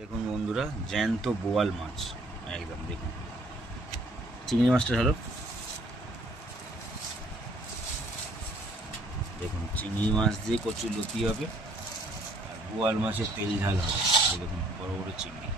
দেখুন বন্ধুরা, জ্যান্ত বোয়াল মাছ একদম। দেখুন চিংড়ি মাছটা হলো, দেখুন চিংড়ি মাছ দিয়ে কচুর লতি হবে আর বোয়াল মাছের তেল ঝাল হবে। দেখুন বড় বড় চিংড়ি।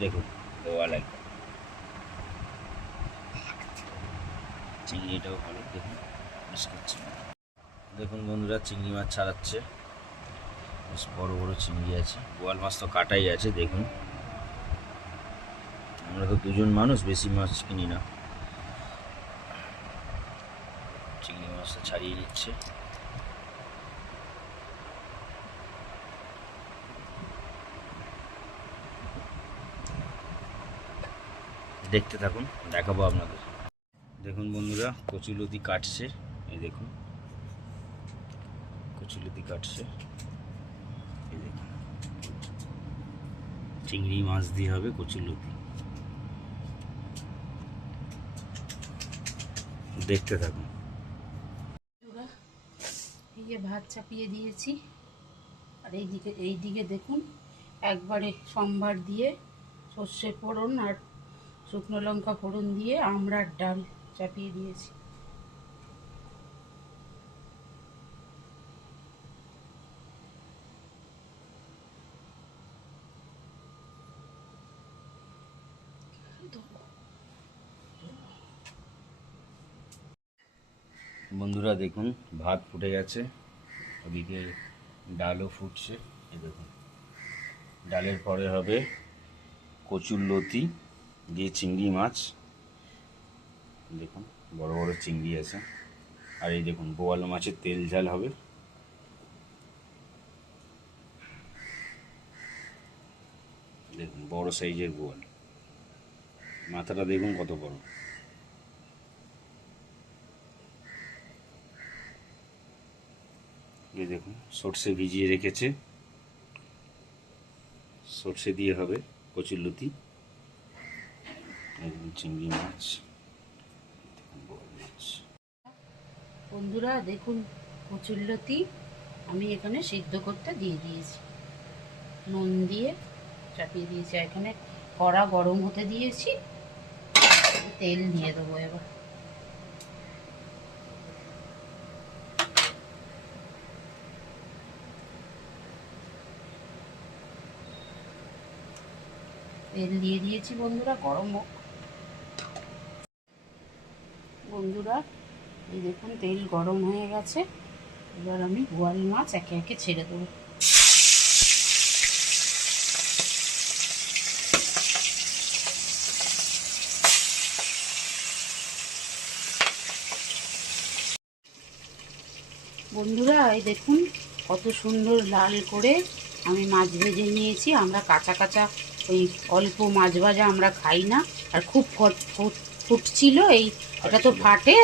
দেখুন বোয়াল একদম, চিংড়িটাও ভালো। দেখুন দেখুন বন্ধুরা, চিংড়ি মাছ ছাড়াচ্ছে, বেশ বড় বড় চিংড়ি আছে। বোয়াল মাছ তো কাটাই আছে। দেখুন আমরা তো দুজন মানুষ, বেশি মাছ কিনি না। চিংড়ি মাছটা ছাড়িয়ে নিচ্ছে। দেখতে থাকুন, দেখাবো আপনাদের। দেখুন বন্ধুরা, কচুলতি কাটছে। এই দেখুন কচুলতি কাটছে। এই দেখুন চিংড়ি মাছ দিয়ে হবে কচুলতি। দেখতে থাকুন। এই যে ভাত চাপিয়ে দিয়েছি, আর এইদিকে দেখুন একবারে সম্বার দিয়ে সর্ষে ফোড়ন আর শুকনো লঙ্কা ফোড়ন দিয়ে আমড়ার ডাল চাপিয়ে দিয়েছি। বন্ধুরা দেখুন, ভাত ফুটে গেছে, ওদিকে ডালও ফুটছে। এই দেখুন, ডালের পরে হবে কচুরলতি দিয়ে চিংড়ি মাছ। দেখুন বড় বড় চিংড়ি আছে। আর এই দেখুন বোয়াল মাছের তেল ঝাল হবে। দেখুন বড় সাইজের বোয়াল, মাথাটা দেখুন কত বড়। এই দেখুন সর্ষে ভিজিয়ে রেখেছে, সর্ষে দিয়ে হবে কচুরলতি। একদম চিংড়ি মাছ, বোয়াল মাছ। বন্ধুরা দেখুন, কচুরলতি আমি এখানে সিদ্ধ করতে দিয়ে দিয়েছি, নুন দিয়ে চাপিয়ে দিয়েছি। এখানে কড়া গরম হতে দিয়েছি, তেল দিয়ে দেবো এবার। তেল দিয়ে দিয়েছি বন্ধুরা, গরম হোক। বন্ধুরা এই দেখুন তেল গরম হয়ে গেছে, এবার আমি বোয়াল মাছ একে একে ছেড়ে দেবো। বন্ধুরা এই দেখুন কত সুন্দর লাল করে আমি মাছ ভেজে নিয়েছি। আমরা কাঁচা কাঁচা ওই অল্প মাছ ভাজা আমরা খাই না, আর খুব ফুটছিল। এটা তো ফাটে,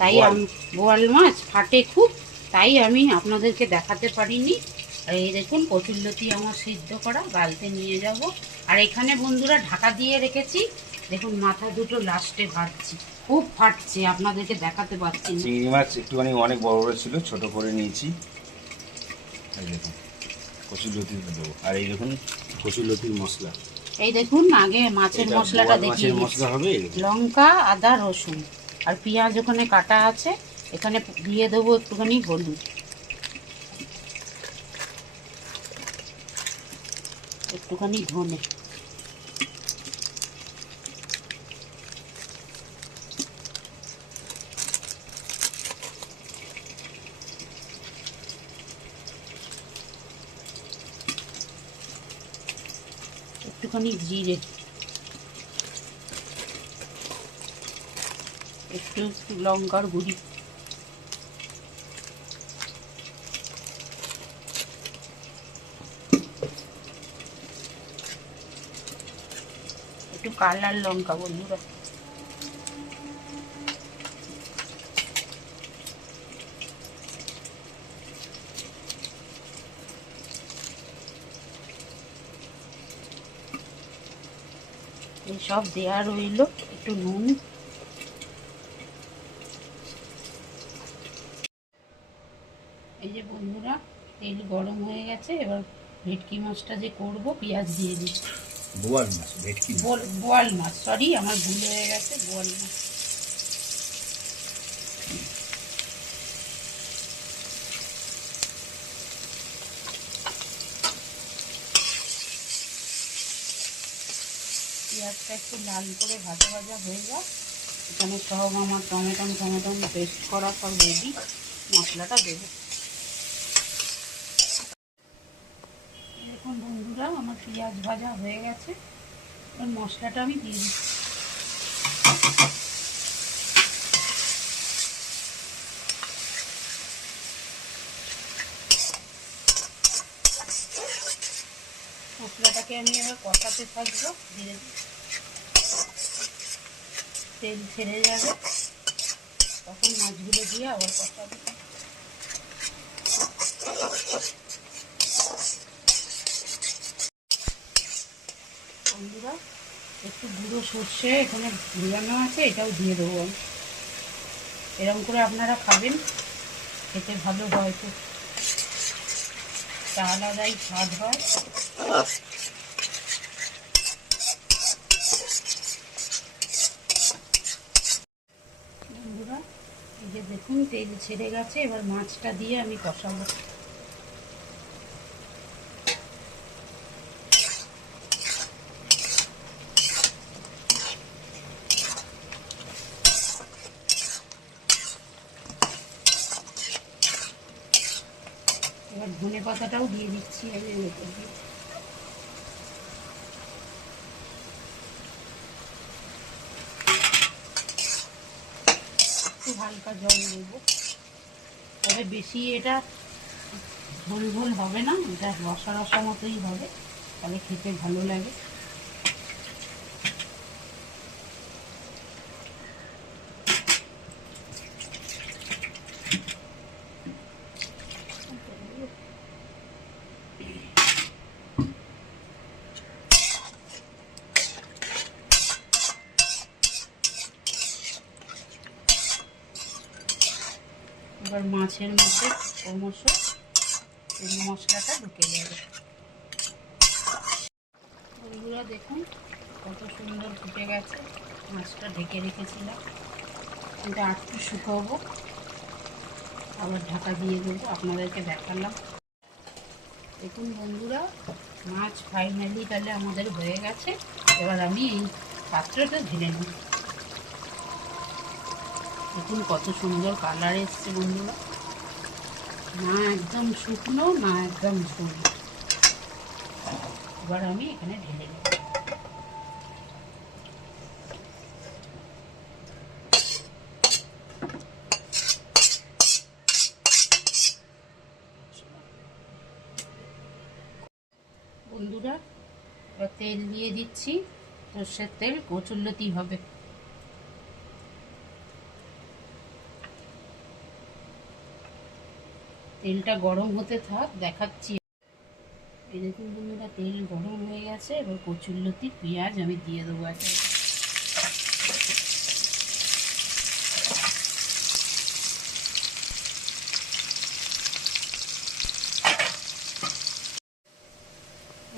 তাই আমি বোয়াল মাছ ফাটে খুব, তাই আমি আপনাদেরকে দেখাতে পারিনি। আর এই দেখুন কচুরলতি আমার সিদ্ধ করা, গালতে নিয়ে যাব। আর এখানে বন্ধুরা ঢাকা দিয়ে রেখেছি, দেখুন মাথা দুটো লাস্টে ভাজছি, খুব ফাটছে, আপনাদেরকে দেখাতে পারছি না। চিংড়ি মাছ একটুখানি অনেক বড় বড় ছিল, ছোট করে নিয়েছি। এই দেখুন কচুরলতি দেবো। আর এই দেখুন কচুরলতির মশলা। এই দেখুন আগে মাছের মশলাটা দেখিয়ে মশলা হবে, লঙ্কা আদা রসুন আর পেঁয়াজ ওখানে কাটা আছে। এখানে দিয়ে দেবো একটুখানি হলুদ, একটুখানি ধনে, একটুখানি জিরে, একটু লঙ্কার গুঁড়ি, একটু কালার লঙ্কা। বন্ধুরা এই সব দেওয়া রইল, একটু নুন, এই যে বন্ধুরা, তেল গরম হয়ে গেছে। এবার ভেটকি মাছটা যে করব, পেঁয়াজ দিয়ে দিচ্ছি। বোয়াল মাছ, ভেটকি না। বোয়াল মাছ, সরি, আমার ভুল হয়ে গেছে, বোয়াল মাছ। পেঁয়াজটা একটু লাল করে ভাজা ভাজা হয়ে যায়। এখানে সব আমার টমেটো পেস্ট করা সব রেডি। মশলাটা দেবো। দেখুন বন্ধুরা, আমার পেঁয়াজ ভাজা হয়ে গেছে। এবার মশলাটা আমি দিয়ে দিচ্ছি। মশলাটাকে আমি এবার কষাতে থাকবো। ধীরে ধীরে তেল ছেড়ে যাবে, তখন মাছগুলো দিয়ে আবার কষাবো। বন্ধুরা, একটু গুঁড়ো সর্ষে এখানে ভিজানো আছে, এটাও দিয়ে দেবো আমি। এরকম করে আপনারা খাবেন, খেতে ভালো হয়। তো একটা আলাদাই স্বাদ হয়। বন্ধুরা, এই যে দেখুন তেল ছেড়ে গেছে। এবার মাছটা দিয়ে আমি কষাবো। এবার ধনে পাতাটাও দিয়ে দিচ্ছি আমি এর উপর দিয়ে। একটু হালকা জল দেবো, তবে বেশি এটা ঝোল ঝোল হবে না, এটা রসা রসা মতোই হবে, তাহলে খেতে ভালো লাগে। এবার মাছের মধ্যে ক্রমশ তেল মশলাটা ঢুকে যাবে। বন্ধুরা দেখুন কত সুন্দর ফুটে গেছে। মাছটা ঢেকে রেখেছিলাম, এটা একটু শুকাবো, আবার ঢাকা দিয়ে দেবো। আপনাদেরকে দেখালাম। দেখুন বন্ধুরা, মাছ ফাইনালি তাহলে আমাদের হয়ে গেছে। এবার আমি এই পাত্রটা ঢেলে নিই। দেখুন কত সুন্দর কালার এসছে বন্ধুরা, না একদম শুকনো না একদম ঝোল। এবার আমি এখানে ঢেলে নেব। বন্ধুরা, এবার তেল দিয়ে দিচ্ছি, সর্ষের তেল, কচুরলতি হবে। তেলটা গরম হতে থাক, দেখাচ্ছি। এই দেখুন বন্ধুরা, তেল গরম হয়ে গেছে। এবার কচুরলতি পেঁয়াজ আমি দিয়ে দেবো একটা।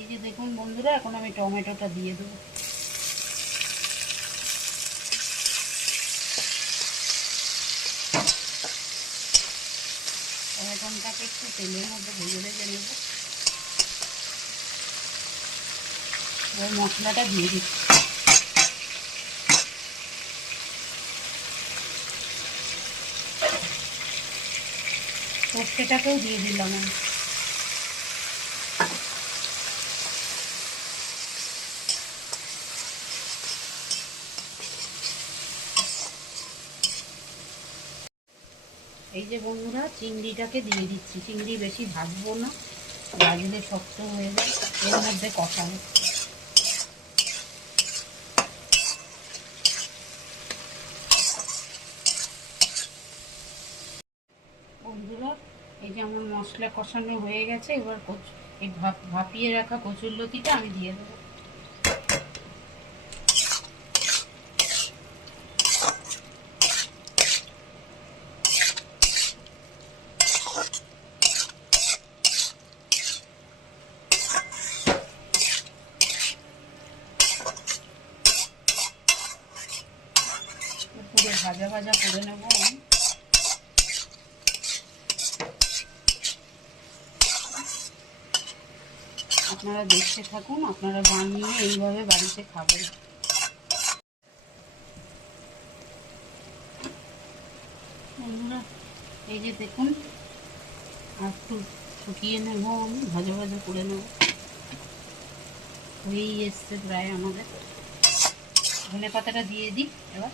এই যে দেখুন বন্ধুরা, এখন আমি টমেটোটা দিয়ে দেবো। টমেটোটাকে একটু তেলের মধ্যে ভেজে ভেজে নেব। এবার মশলাটা দিয়ে দিচ্ছি। সর্ষেটাকেও দিয়ে দিলাম আমি। এই যে বন্ধুরা, চিংড়িটাকে দিয়ে দিচ্ছি। চিংড়ি বেশি ভাজবো না, ভাজলে শক্ত হয়ে যায়। এর মধ্যে কষাবো। বন্ধুরা, এই যে আমার মশলা কষানো হয়ে গেছে। এবার এই ভাপিয়ে রাখা কচুরলতিটা আমি দিয়ে দেবো। ভাজা ভাজা করে নেবো আমি। আপনারা দেখতে থাকুন, আপনারা বানিয়ে এইভাবে বাড়িতে খাবেন। বন্ধুরা এই যে দেখুন, আর একটু শুকিয়ে নেবো আমি, ভাজা ভাজা করে নেবো। হয়েই এসছে প্রায় আমাদের। ধনে পাতাটা দিয়ে দিই এবার।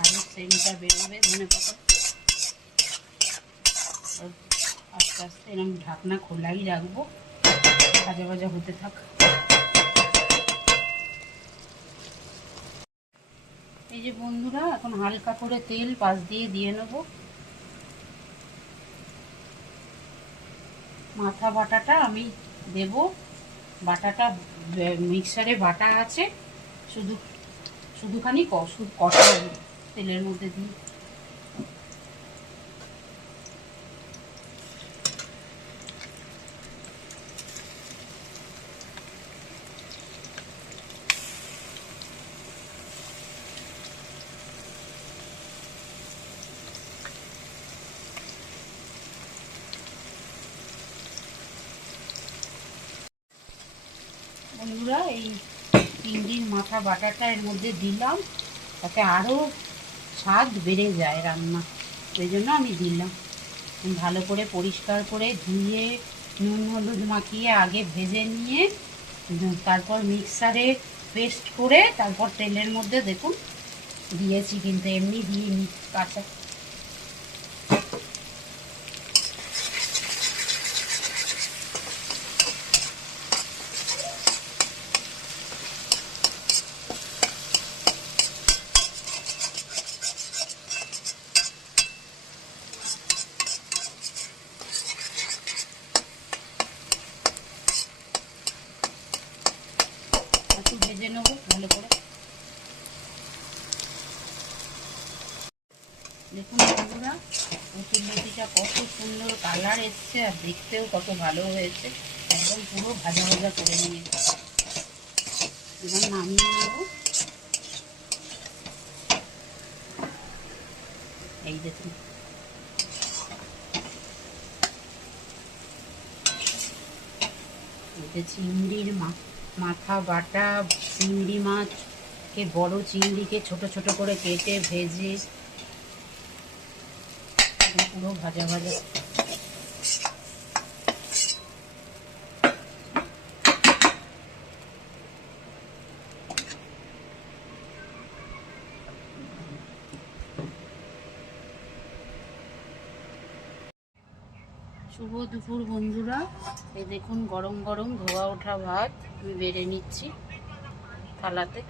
আরও সেন্টটা বেরোবে ধনে পাতা। আস্তে আস্তে এরকম ঢাকনা খোলাই রাখবো, ভাজা ভাজা হতে থাক। এই যে বন্ধুরা, এখন হালকা করে তেল পাশ দিয়ে নেব। মাথা বাটাটা আমি দেব। বাটাটা মিক্সারে বাটা আছে, শুধুখানি কষা তেলের মধ্যে দিই। বন্ধুরা এই চিংড়ির মাথা বাটাটা এর মধ্যে দিলাম, তাতে আরও স্বাদ বেড়ে যায় রান্না, সেই জন্য আমি দিলাম। ভালো করে পরিষ্কার করে ধুয়ে নুন হলুদ মাখিয়ে আগে ভেজে নিয়ে তারপর মিক্সারে পেস্ট করে তারপর তেলের মধ্যে দেখুন দিয়েছি, কিন্তু এমনি দিইনি, কাঁচা। একটু ভেজে নেবো ভালো করে। দেখুন বন্ধুরা, কচুরলতিটা কত সুন্দর কালার এসছে, আর দেখতেও কত ভালো হয়েছে। একদম পুরো ভাজা ভাজা করে নিয়েছি। এবার নামিয়ে নেব। এই দেখুন, এটা চিংড়ির মাথা বাটা। চিংড়ি মাছকে, বড় চিংড়িকে ছোট ছোট করে কেটে ভেজে পুরো ভাজা ভাজা। শুভ দুপুর বন্ধুরা, এই দেখুন গরম গরম ধোয়া ওঠা ভাত আমি বেড়ে নিচ্ছি থালাতে।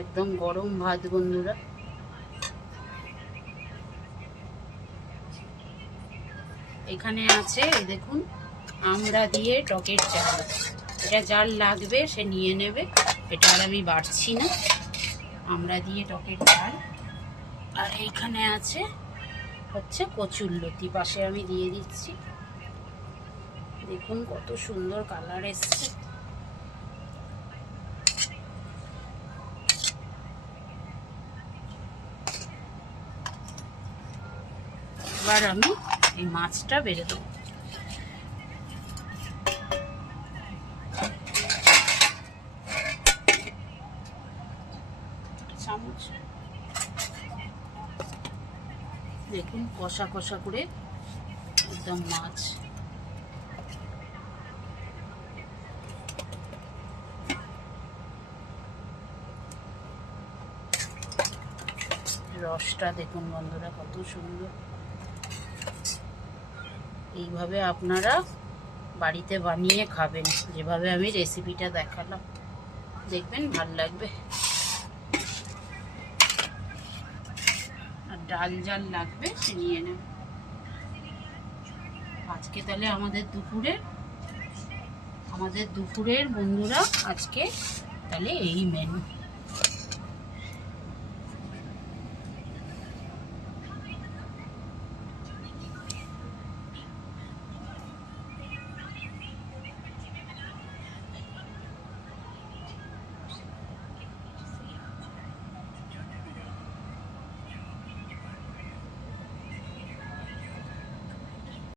একদম গরম ভাত বন্ধুরা। এখানে আছে এই দেখুন আমড়া দিয়ে টকের চাল। এটা যার লাগবে সে নিয়ে নেবে, এটা আর আমি বাড়ছি না। আমড়া দিয়ে টকের চাল। আর এইখানে আছে হচ্ছে কচুরলতি, পাশে আমি দিয়ে দিচ্ছি। দেখুন কত সুন্দর কালার এসছে। এবার আমি এই মাছটা বেড়ে দেবো। চামচ। দেখুন কষা কষা করে একদম মাছ। রসটা দেখুন বন্ধুরা কত সুন্দর। এইভাবে আপনারা বাড়িতে বানিয়ে খাবেন, যেভাবে আমি রেসিপিটা দেখালাম, দেখবেন ভালো লাগবে। আর ডাল জাল লাগবে সে নিয়ে নেন। আজকে তাহলে আমাদের দুপুরের বন্ধুরা আজকে তাহলে এই মেনু।